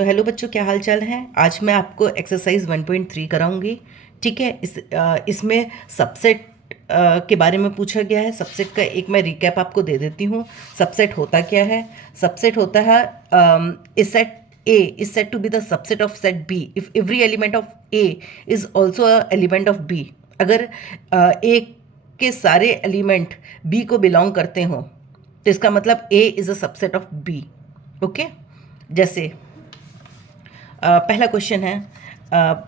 तो हेलो बच्चों, क्या हाल चाल है। आज मैं आपको एक्सरसाइज 1.3 कराऊंगी। ठीक है। इसमें सबसेट के बारे में पूछा गया है। सबसेट का एक मैं रिकैप आपको दे देती हूँ। सबसेट होता क्या है? सबसेट होता है इस set A is said to be the subset of set B if every element of A is also a element of B। अगर A के सारे एलिमेंट B को बिलोंग करते हो तो इसका मतलब A is a subset of B। Okay. जैसे पहला क्वेश्चन है,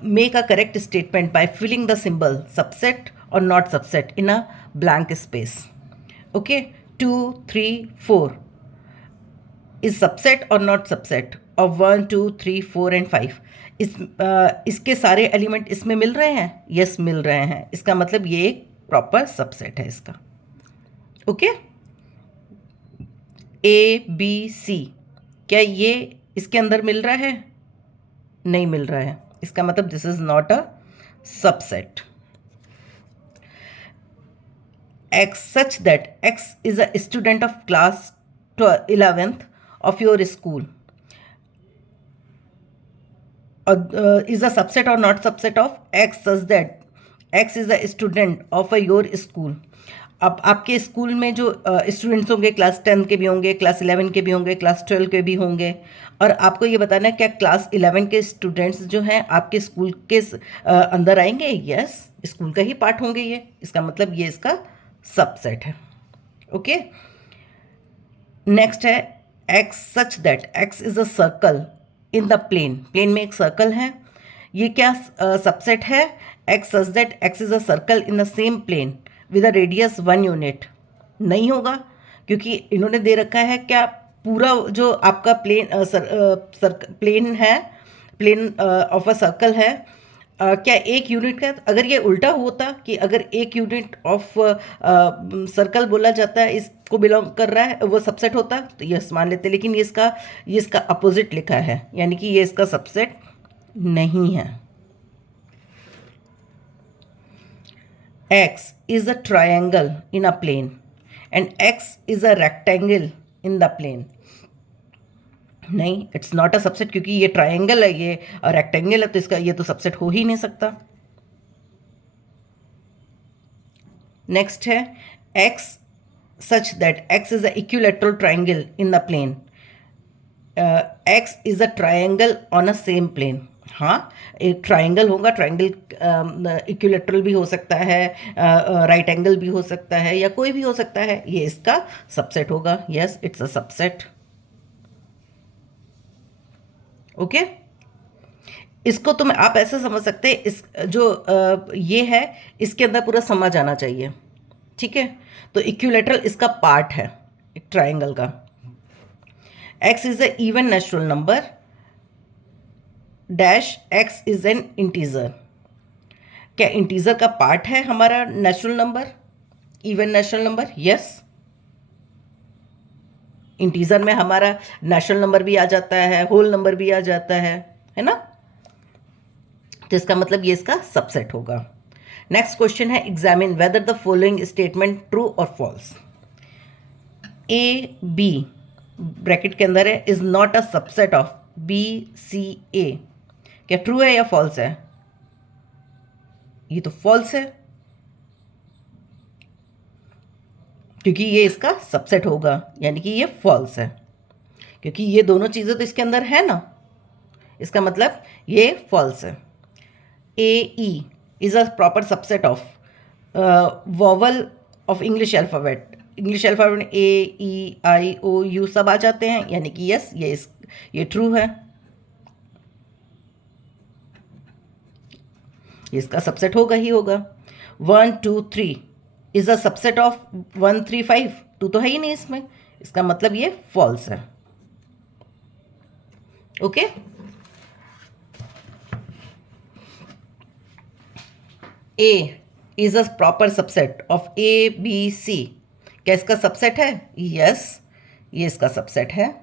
make a correct statement by filling the symbol subset और not subset in a blank space. Okay. 2, 3, 4 is subset और नॉट सबसेट ऑफ 1, 2, 3, 4 एंड 5। इसके सारे एलिमेंट इसमें मिल रहे हैं। यस, मिल रहे हैं। इसका मतलब ये एक प्रॉपर सबसेट है इसका। ओके। A B C, क्या ये इसके अंदर मिल रहा है? नहीं मिल रहा है। इसका मतलब this is not a subset. X such that X is a student of class 11th of your school is a subset or not subset of X such that X is a student of your school। अब आपके school में जो students होंगे class 10 के भी होंगे, class 11 के भी होंगे, क्लास 12 के भी होंगे। और आपको ये बताना है क्या क्लास 11 के स्टूडेंट्स जो हैं आपके स्कूल के अंदर आएंगे? यस, स्कूल का ही पार्ट होंगे ये। इसका मतलब ये इसका सबसेट है। ओके। नेक्स्ट है x such that x is a circle in the plane. Plane में एक सर्कल है, ये क्या सबसेट है? X such that x is a circle in the same plane with a radius 1 unit. नहीं होगा, क्योंकि इन्होंने दे रखा है क्या पूरा जो आपका प्लेन है, प्लेन ऑफ अ सर्कल है, क्या एक यूनिट का? अगर ये उल्टा होता कि अगर एक यूनिट ऑफ सर्कल बोला जाता है इसको बिलोंग कर रहा है, वो सबसेट होता तो यस मान लेते। लेकिन ये इसका अपोजिट लिखा है, यानी कि ये इसका सबसेट नहीं है। X is a triangle in a plane and X is a rectangle in the plane। नहीं, इट्स नॉट अ सबसेट, क्योंकि ये ट्राइंगल है, ये रेक्टेंगल है, तो इसका ये तो सबसेट हो ही नहीं सकता। नेक्स्ट है x such that x is a equilateral triangle in the plane. X is a triangle on a same plane. हाँ, एक ट्राइंगल होगा। ट्राइंगल इक्विलैटरल भी हो सकता है, राइट एंगल भी हो सकता है, या कोई भी हो सकता है। ये इसका सबसेट होगा। Yes, it's a subset. Okay. इसको तुम आप ऐसे समझ सकते हैं, इस जो ये है इसके अंदर पूरा समझ आना चाहिए। ठीक है। तो इक्विलैटरल इसका पार्ट है एक ट्राइंगल का। X is a even natural number dash x is an integer. क्या इंटीजर का पार्ट है हमारा natural number, even natural number? Yes, integer में हमारा नेचुरल नंबर भी आ जाता है, होल नंबर भी आ जाता है ना। तो इसका मतलब ये इसका सबसेट होगा। नेक्स्ट क्वेश्चन है, examine whether the following statement true और फॉल्स। ए बी ब्रैकेट के अंदर है is not a subset of B C A. क्या ट्रू है या फॉल्स है? ये तो फॉल्स है, क्योंकि ये इसका सबसेट होगा, यानी कि ये फॉल्स है, क्योंकि ये दोनों चीज़ें तो इसके अंदर है ना। इसका मतलब ये फॉल्स है। A E is a proper subset of vowel of English alphabet. English alphabet में A E I O you सब आ जाते हैं, यानी कि यस, ये ट्रू है। इसका सबसेट होगा ही होगा। 1, 2, 3 इज अ सबसेट ऑफ 1, 3, 5। 2 तो है ही नहीं इसमें, इसका मतलब ये फॉल्स है। Okay. A is a proper subset of A B C. क्या इसका सबसेट है? यस, ये इसका सबसेट है।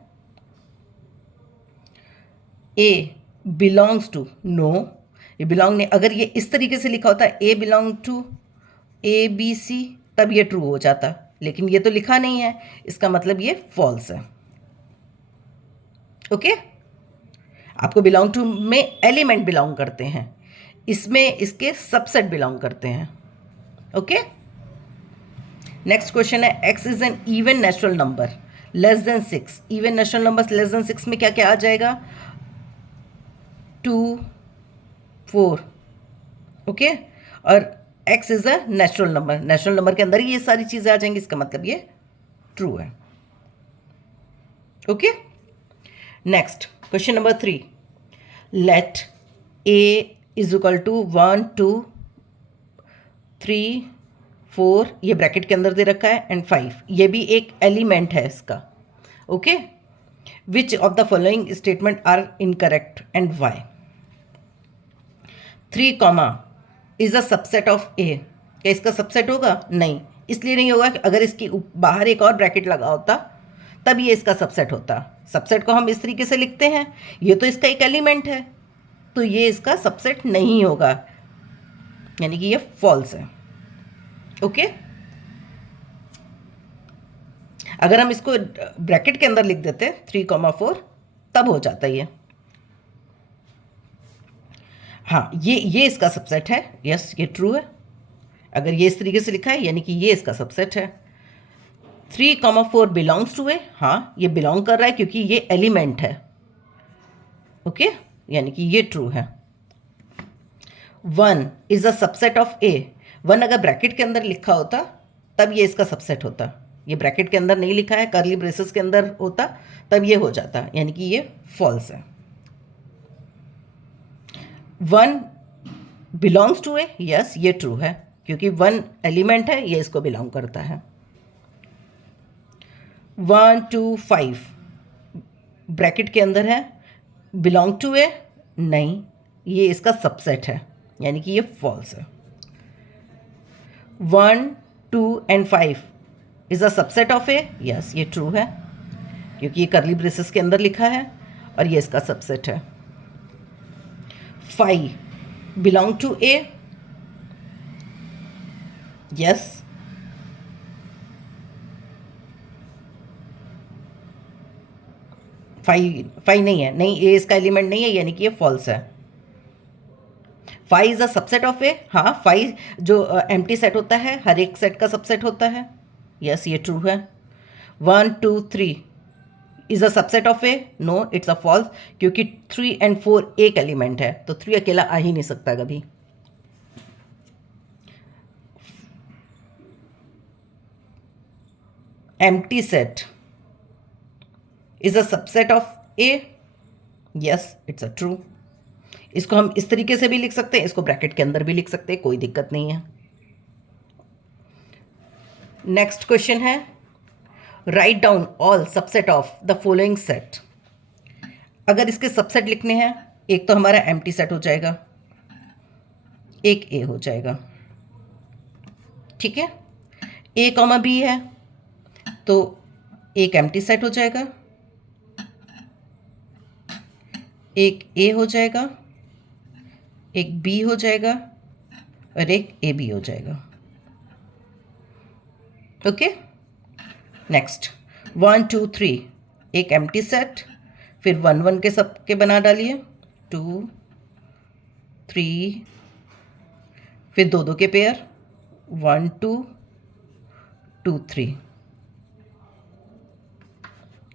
ए बिलोंग्स टू, नो, ये बिलोंग नहीं। अगर ये इस तरीके से लिखा होता A belong to A B C, तब ये ट्रू हो जाता, लेकिन ये तो लिखा नहीं है, इसका मतलब ये फॉल्स है। ओके। आपको बिलोंग टू में एलिमेंट बिलोंग करते हैं, इसमें इसके सबसेट बिलोंग करते हैं। ओके, नेक्स्ट क्वेश्चन है x is an even natural number less than 6। Even natural number less than 6 में क्या क्या आ जाएगा? 2, 4। ओके, और x is a natural number, natural number के अंदर ही ये सारी चीजें आ जाएंगी, इसका मतलब ये ट्रू है। Okay, next question number 3, let a is equal to 1, 2, 3, 4, ये ब्रैकेट के अंदर दे रखा है, एंड 5, ये भी एक एलिमेंट है इसका। Okay, which of the following statement are incorrect and why? 3, is a subset of A. क्या इसका सबसेट होगा? नहीं, इसलिए नहीं होगा कि अगर इसकी बाहर एक और ब्रैकेट लगा होता तब ये इसका सबसेट होता। सबसेट को हम इस तरीके से लिखते हैं, ये तो इसका एक एलिमेंट है, तो ये इसका सबसेट नहीं होगा, यानी कि ये फॉल्स है। ओके, अगर हम इसको ब्रैकेट के अंदर लिख देते 3, 4, तब हो जाता ये। हाँ, ये इसका सबसेट है। यस, ये ट्रू है। अगर ये इस तरीके से लिखा है यानी कि ये इसका सबसेट है। 3, 4 बिलोंग्स टू ए। हाँ, ये बिलोंग कर रहा है क्योंकि ये एलिमेंट है। ओके, यानी कि ये ट्रू है। 1 इज अ सबसेट ऑफ ए। 1 अगर ब्रैकेट के अंदर लिखा होता तब ये इसका सबसेट होता। ये ब्रैकेट के अंदर नहीं लिखा है, कर्ली ब्रेसेस के अंदर होता, तब ये हो जाता, यानी कि ये फॉल्स है। 1 बिलोंग्स टू ए। यस, ये ट्रू है क्योंकि 1 एलिमेंट है, ये इसको बिलोंग करता है। 1, 2, 5 ब्रैकेट के अंदर है, बिलोंग टू ए नहीं, ये इसका सबसेट है, यानी कि ये फॉल्स है। 1, 2 and 5 is a subset of A. Yes, ये ट्रू है क्योंकि ये कर्ली ब्रेसेस के अंदर लिखा है और ये इसका सबसेट है। 5 belong to A. Yes, five नहीं है, नहीं, ए इसका एलिमेंट नहीं है, यानी कि ये फॉल्स है। 5 इज अ सबसेट ऑफ ए। हाँ, 5 जो एम्प्टी सेट होता है, हर एक सेट का सबसेट होता है। यस, ये ट्रू है। 1, 2, 3 is a subset of A. No, it's a false क्योंकि 3 एंड 4 एक एलिमेंट है, तो 3 अकेला आ ही नहीं सकता कभी। Empty set is a subset of A. Yes, it's a true. इसको हम इस तरीके से भी लिख सकते हैं, इसको ब्रैकेट के अंदर भी लिख सकते हैं, कोई दिक्कत नहीं है। नेक्स्ट क्वेश्चन है write down all subset of the following set. अगर इसके सबसेट लिखने हैं, एक तो हमारा एम्प्टी सेट हो जाएगा, एक ए हो जाएगा। ठीक है, ए कॉमा बी है तो एक एम्प्टी सेट हो जाएगा, एक ए हो जाएगा, एक बी हो जाएगा और एक ए बी हो जाएगा। ओके, नेक्स्ट 1, 2, 3 एक एम्प्टी सेट, फिर 1, 1 के सब के बना डालिए, 2, 3, फिर 2, 2 के पेयर, 1, 2, 2, 3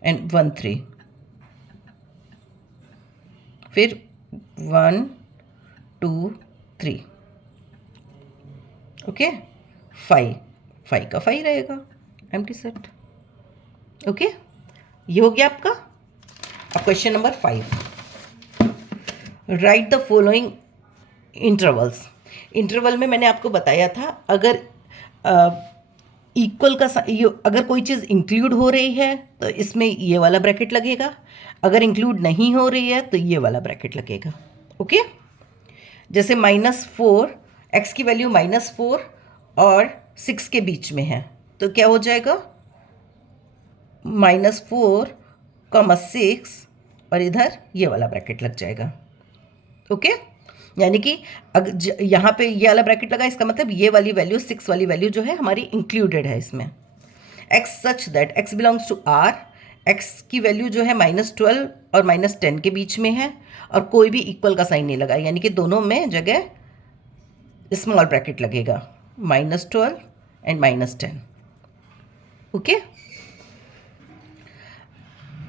एंड 1, 3, फिर 1, 2, 3। ओके, 5 का 5 रहेगा एम्प्टी सेट। ओके, ये हो गया आपका। अब question number 5, right the following intervals. Interval में मैंने आपको बताया था, अगर इक्वल का अगर कोई चीज़ इंक्लूड हो रही है तो इसमें ये वाला ब्रैकेट लगेगा, अगर इंक्लूड नहीं हो रही है तो ये वाला ब्रैकेट लगेगा। ओके, जैसे -4, x की वैल्यू -4 और 6 के बीच में है, तो क्या हो जाएगा? -4, 6 और इधर ये वाला ब्रैकेट लग जाएगा। ओके, यानी कि अगर यहाँ पे ये वाला ब्रैकेट लगा, इसका मतलब ये वाली वैल्यू 6 वाली वैल्यू जो है हमारी इंक्लूडेड है इसमें। x such that x belongs to R x की वैल्यू जो है -12 और -10 के बीच में है, और कोई भी इक्वल का साइन नहीं लगा, यानी कि दोनों में जगह स्मॉल ब्रैकेट लगेगा, -12 एंड -10। ओके,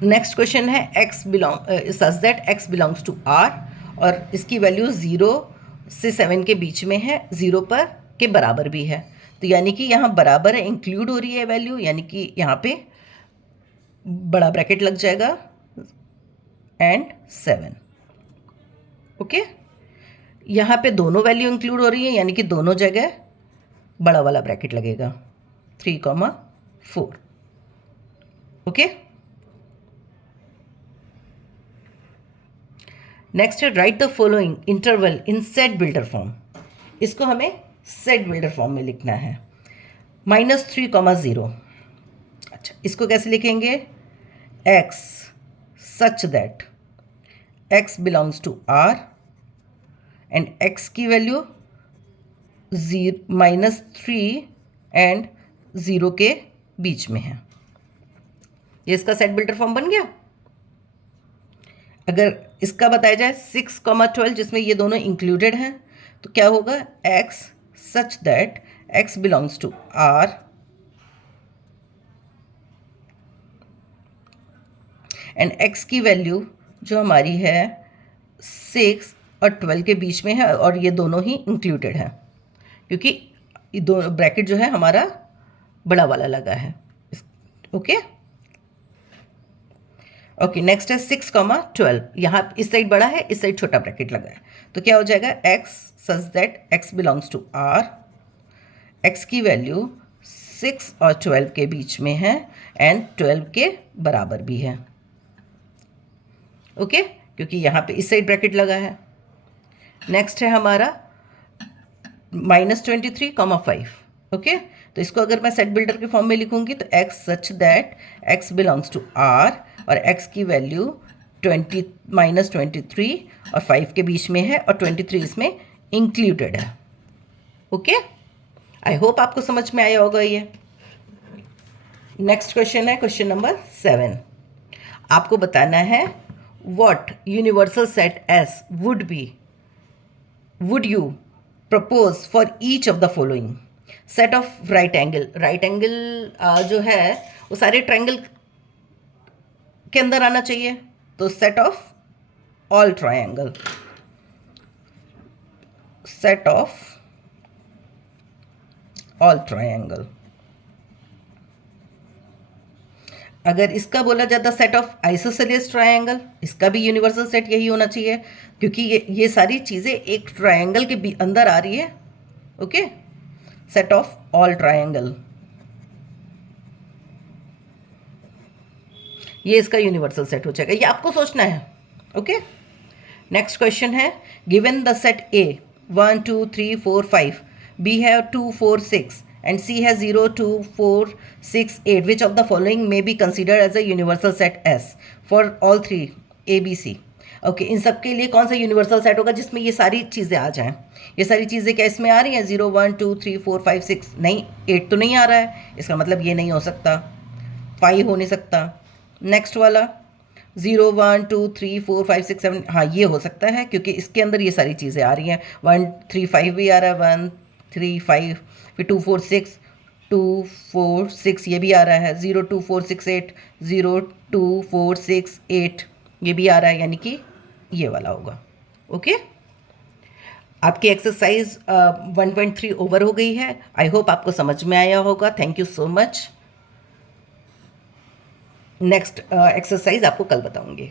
नेक्स्ट क्वेश्चन है x belong such that x belongs to R, और इसकी वैल्यू 0 से 7 के बीच में है, 0 पर के बराबर भी है। तो यानी कि यहाँ बराबर है, इंक्लूड हो रही है वैल्यू, यानी कि यहाँ पे बड़ा ब्रैकेट लग जाएगा एंड 7। ओके, यहाँ पे दोनों वैल्यू इंक्लूड हो रही है, यानी कि दोनों जगह बड़ा वाला ब्रैकेट लगेगा, 3,4। ओके, नेक्स्ट है right the following interval in set builder form. इसको हमें सेट बिल्डर फॉर्म में लिखना है, -3,0। अच्छा, इसको कैसे लिखेंगे? x such that x belongs to R and x की वैल्यू -3 एंड 0 के बीच में है। ये इसका सेट बिल्डर फॉर्म बन गया। अगर इसका बताया जाए 6,12 जिसमें ये दोनों इंक्लूडेड हैं, तो क्या होगा? x such that x belongs to R and x की वैल्यू जो हमारी है 6 और 12 के बीच में है, और ये दोनों ही इंक्लूडेड हैं क्योंकि ये दोनों ब्रैकेट जो है हमारा बड़ा वाला लगा है। ओके ओके, नेक्स्ट है 6,12। यहाँ इस साइड बड़ा है, इस साइड छोटा ब्रैकेट लगा है, तो क्या हो जाएगा? x such that x belongs to R, x की वैल्यू 6 और 12 के बीच में है एंड 12 के बराबर भी है। ओके, क्योंकि यहाँ पे इस साइड ब्रैकेट लगा है। नेक्स्ट है हमारा -23,5। ओके, तो इसको अगर मैं सेट बिल्डर के फॉर्म में लिखूंगी तो x such that x belongs to R और x की वैल्यू -23 और 5 के बीच में है, और 23 इसमें इंक्लूडेड है। ओके, आई होप आपको समझ में आया होगा ये। नेक्स्ट क्वेश्चन है क्वेश्चन नंबर 7। आपको बताना है what universal set S would you propose for each of the following? Set of right angle. Right angle जो है वो सारे ट्रायंगल के अंदर आना चाहिए, तो set of all triangle. Set of all triangle. अगर इसका बोला जाता सेट ऑफ आइसोसेलेस ट्रायंगल, इसका भी यूनिवर्सल सेट यही होना चाहिए क्योंकि ये सारी चीज़ें एक ट्रायंगल के अंदर आ रही है। Okay, set of all triangle, ये इसका यूनिवर्सल सेट हो जाएगा, ये आपको सोचना है। ओके, नेक्स्ट क्वेश्चन है given the set A 1 2 3 4 5, B है 2 4 6 and C has 0 2 4 6 8, which of the following may be considered as a universal set S for all three A B C? Okay, इन सब के लिए कौन सा यूनिवर्सल सेट होगा जिसमें ये सारी चीज़ें आ जाएं? ये सारी चीज़ें क्या इसमें आ रही हैं? 0 1 2 3 4 5 6 नहीं, 8 तो नहीं आ रहा है, इसका मतलब ये नहीं हो सकता, 5 हो नहीं सकता। नेक्स्ट वाला 0 1 2 3 4 5 6 7, हाँ ये हो सकता है क्योंकि इसके अंदर ये सारी चीज़ें आ रही हैं। 1 3 5 भी आ रहा है, 1 3 5, फिर 2 4 6 2 4 6 ये भी आ रहा है, 0 2 4 6 8 0 2 4 6 8 ये भी आ रहा है, यानी कि ये वाला होगा। ओके, आपकी एक्सरसाइज 1.3 ओवर हो गई है। आई होप आपको समझ में आया होगा। Thank you so much. Next exercise आपको कल बताऊंगी।